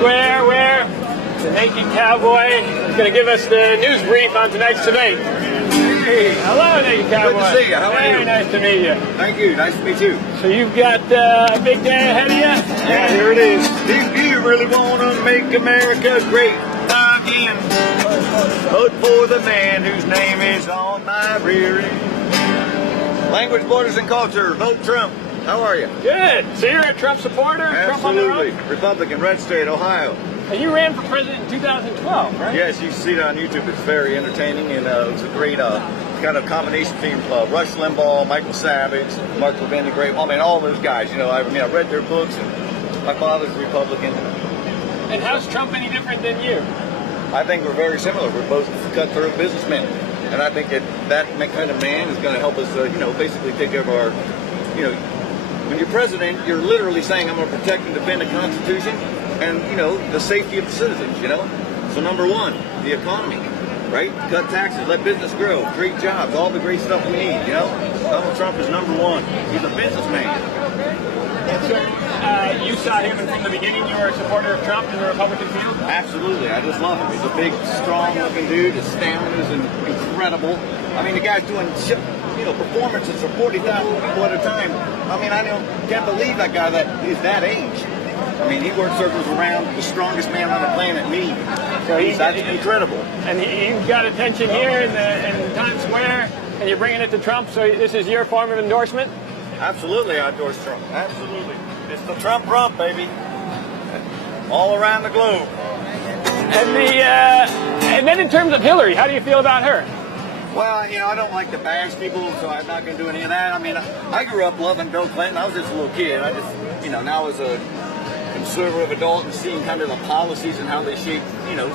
Square, where the naked cowboy is going to give us the news brief on tonight's debate. Hey. Hello, naked cowboy. Good to see you. How are you? Very nice to meet you. Thank you. Nice to meet you. So you've got a big day ahead of you? Yeah, here it is. If you really want to make America great again, vote for the man whose name is on my rear end. Language, borders, and culture. Vote Trump. How are you? Good. So you're a Trump supporter? Absolutely. Trump Republican, red state, Ohio. and you ran for president in 2012, right? Yes, you see it on YouTube. It's very entertaining, and it's a great kind of combination between Rush Limbaugh, Michael Savage, Mark Levin, the great. I mean, all those guys. You know, I read their books, and my father's Republican. And how's Trump any different than you? I think we're very similar. We're both cutthroat businessmen, and I think that kind of man is going to help us, basically take care of our, when you're president, you're literally saying I'm going to protect and defend the Constitution and, the safety of the citizens, So number one, the economy, right? Cut taxes, let business grow, create jobs, all the great stuff we need, Donald Trump is number one. He's a businessman. So, you saw him, and from the beginning you were a supporter of Trump in the Republican field? Absolutely. I just love him. He's a big, strong-looking dude. His stamina is incredible. I mean, the guy's doing performances for 40,000 people at a time. I mean, can't believe that guy that is that age. I mean, he works circles around the strongest man on the planet, me. So that's incredible. And you've got attention here in Times Square, and you're bringing it to Trump, so this is your form of endorsement? Absolutely, I endorse Trump. Absolutely. It's the Trump rump, baby. All around the globe. And then in terms of Hillary, how do you feel about her? Well, I don't like to bash people, so I'm not going to do any of that. I mean, I grew up loving Bill Clinton. I was just a little kid. I just, now as a conservative adult and seeing kind of the policies and how they shape,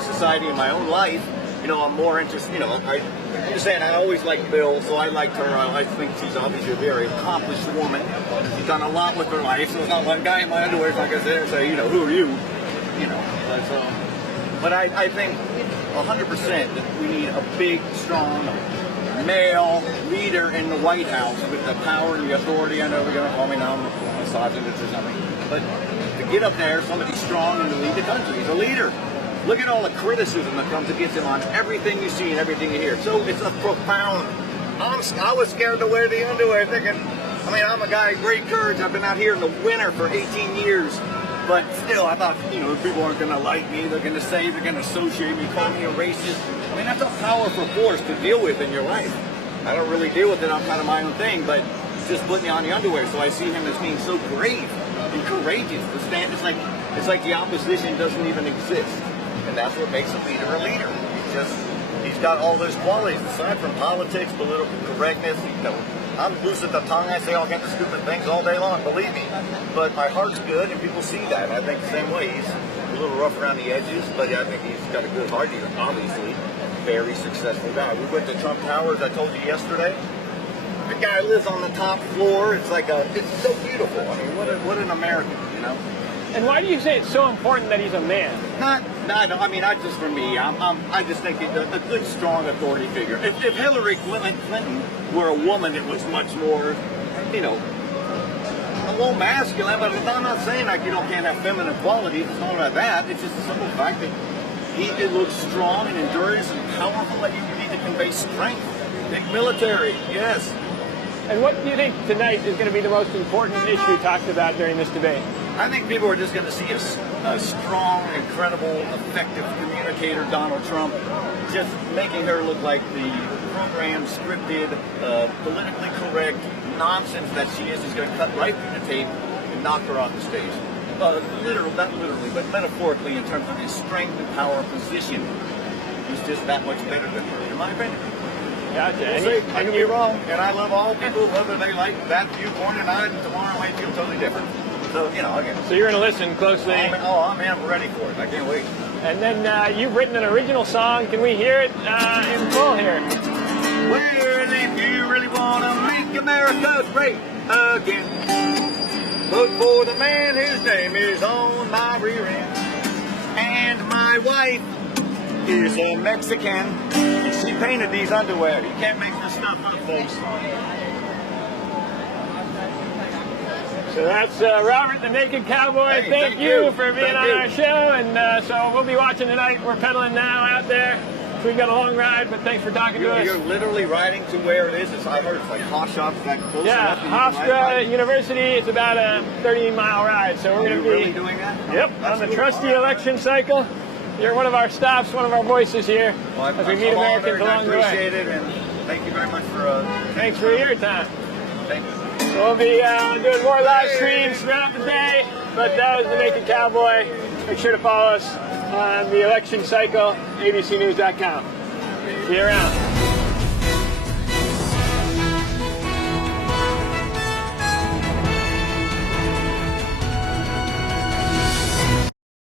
society in my own life, I'm more interested, I'm just saying I always liked Bill, so I liked her. I think she's obviously a very accomplished woman. She's done a lot with her life, so it's not one guy in my underwear like I said and say, who are you? But I think 100% that we need a big, strong, male leader in the White House with the power and the authority. I know they're going to call me now I'm a misogynist or something. But to get up there, somebody strong and to lead the country. He's a leader. Look at all the criticism that comes against him on everything you see and everything you hear. So it's a profound. I was scared to wear the underwear thinking, I'm a guy of great courage. I've been out here in the winter for 18 years. But still, I thought, people aren't going to like me. They're going to say, they're going to associate me, call me a racist. That's a powerful force to deal with in your life. I don't really deal with it. I'm kind of my own thing, but it's just putting me on the underwear. So I see him as being so brave and courageous to stand. It's like the opposition doesn't even exist. And that's what makes a leader a leader. He's got all those qualities aside from politics, political correctness. I'm loose at the tongue. I say all kinds of stupid things all day long, believe me. But my heart's good, and people see that. And I think the same way. He's a little rough around the edges, but I think he's got a good heart. He's obviously a very successful guy. We went to Trump Towers, I told you yesterday. The guy lives on the top floor. It's it's so beautiful. What an American, And why do you say it's so important that he's a man? Not just for me. I just think he's a good, strong authority figure. If Hillary Clinton were a woman, it was much more, a little masculine. But I'm not saying you can't have feminine qualities. It's not about that. It's just the simple fact that it looks strong and endurance and powerful. That you need to convey strength. Big military, yes. And what do you think tonight is going to be the most important issue talked about during this debate? I think people are just going to see a strong, incredible, effective communicator, Donald Trump, just making her look like the programmed, scripted, politically correct nonsense that she is going to cut right through the tape and knock her off the stage. Not literally, but metaphorically in terms of his strength and power and position. He's just that much better than her, in my opinion. Gotcha. I can be wrong, and I love all people, whether they like that viewpoint or not. Tomorrow might feel totally different. So, again. So you're going to listen closely. I'm ready for it. I can't wait. And then you've written an original song. Can we hear it in full here? Well, if you really want to make America great again, vote for the man whose name is on my rear end. And my wife is a Mexican. She painted these underwear. You can't make this stuff up, folks. So that's Robert the Naked Cowboy. Hey, thank you for being Thank on you. our show. And so we'll be watching tonight. We're pedaling now out there. So we've got a long ride, but thanks for talking to us. You're literally riding to where it is. I heard it's like Hofstra, that close Yeah, enough that you can ride Hofstra University. It's about a 30-mile ride. So we're going to be really doing that? Yep, That's on the cool. trusty All right. election cycle. You're one of our stops, one of our voices here Well, as we I'm meet so Americans honored, along I the way. appreciate it, and thank you very much for. Thanks for your time. Thank you. We'll be doing more live streams throughout the day, but that was the Naked Cowboy. Make sure to follow us on the election cycle, abcnews.com. See you around.